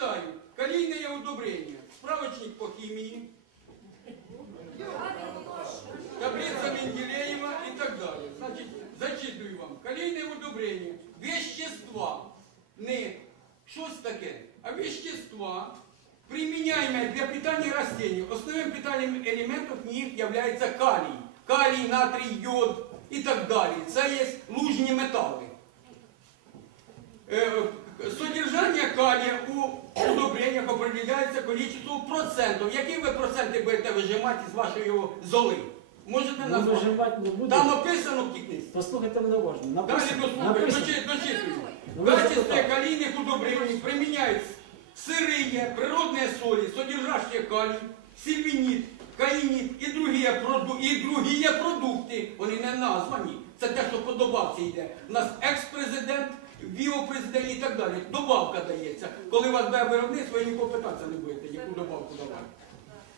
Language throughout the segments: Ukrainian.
читаю. Калійне удобрення, справочник по хімії, таблиця Менделеєва і так далі. Значить, зачитую вам. Калійне удобрення, вещества, не щось таке, а вещества, применяемые для питания растений. Основным питательным элементом в них является калий. Калий, натрий, йод і так далі. Це є лужні метали. Э, Содержание калия у удобрениях определяется количеством процентов. Які ви проценти будете вижимати з вашої золи? Можете Ми назвати? виживати не будемо. Там описано в книзі. Послухайте мене уважно. Далі Написано, дослухаю, написано. дочи- дочитую. Ну, В ви качестве запитали. калийных удобрений применяют сырые природные соли, содержащие калий, сильвинит, каинит и другие, проду- и другие продукти. Вони не названі. Це те, що по добавці йде. У нас екс-президент, віо-президент і так далі. Добавка дається. Коли у вас буде виробництво, ви нікого питатися не будете, яку добавку давати.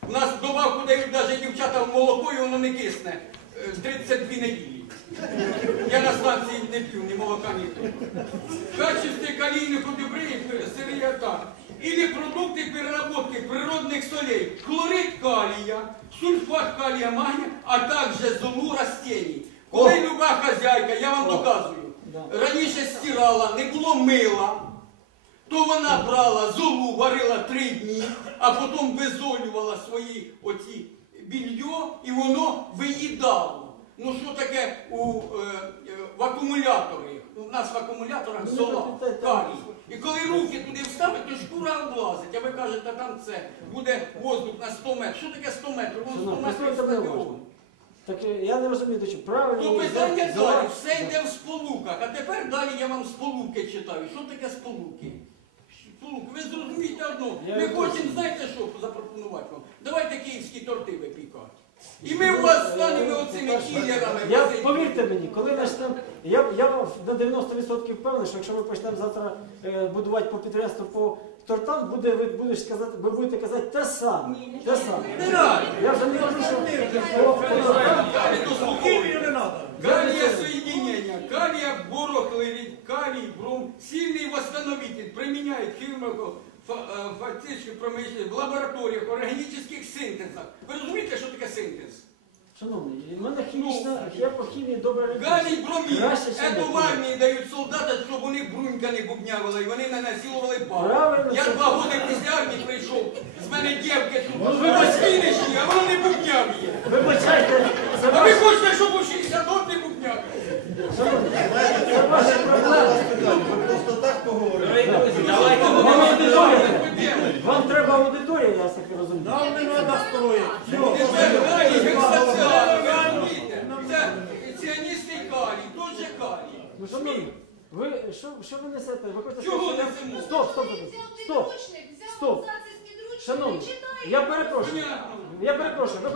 У нас добавку дають навіть дівчата в молоко, і воно не кисне. е, 32 неділі. Я на станції не п'ю, ні молока, ні хліба. В качестве калийных удобрений сырья так. Или продукты переработки природных солей. Хлорид калия, сульфат калия магния, а также золу растений. Коли люба хазяйка, я вам доказую, раніше стирала, не було мила, то вона брала золу, варила три дні, а потім визолювала свої оці більйо і воно виїдало. Ну що таке у, е, е, в акумуляторі? У нас в акумуляторах Ну, та- та- калій. І коли руки туди вставить, то шкура облазить. А ви кажете, там це буде воздух на 100 метрів. Що таке 100 метрів? Ну, 100 метрів послухайте мене стадіон. Так я не розумію, до чого. Правильно. Ну питання далі, за- все йде в сполуках. А тепер далі я вам сполуки читаю. Що таке сполуки? Сполуки. Ви зрозумієте одно. Я Ми хочемо, знаєте що запропонувати вам? Давайте київські торти випікати. І ми у вас станемо оцими кілерами. Я, повірте мені, коли почнемо, я, я на 90% впевнений, що якщо ми почнемо завтра е, будувати по підприємству по тортам, буде, ви, будеш сказати, ви будете казати те саме. Те саме. Не. Я вже не кажу, що тортам. Далі дослуховуйте. Калия соединения, калия борохлорид, калий, бром, сильный восстановитель, применяет химико фактично промислі, в лабораторіях, в органічних синтезах. Ви розумієте, що таке синтез? Шановний, в мене хімічна, я по хімії добре розумію. Галій бромін, Краще, це в армії дають солдатам, щоб вони брунька не бубнявили, і вони не насилували. Правильно, Я це- два роки після армії прийшов, з мене дівки тут розкинешні, ви вони не бубняві. Вибачайте, це А ви ваш, хочете, щоб у 60 років не бубняві? шановні, це ваша проблема. Ви просто так поговорили. Вам аудиторія, вам треба аудиторія, я так розумію. Нам не треба строїти. Розумієте? Це ціаністий калій, дуже же калій. Ну, шановні, ви що, що ви несете? Ви хочете Чого сказати, несемо? Стоп, стоп, стоп, стоп. Стоп. Стоп. Шановні, я перепрошую. Понятно. Я перепрошую. Ви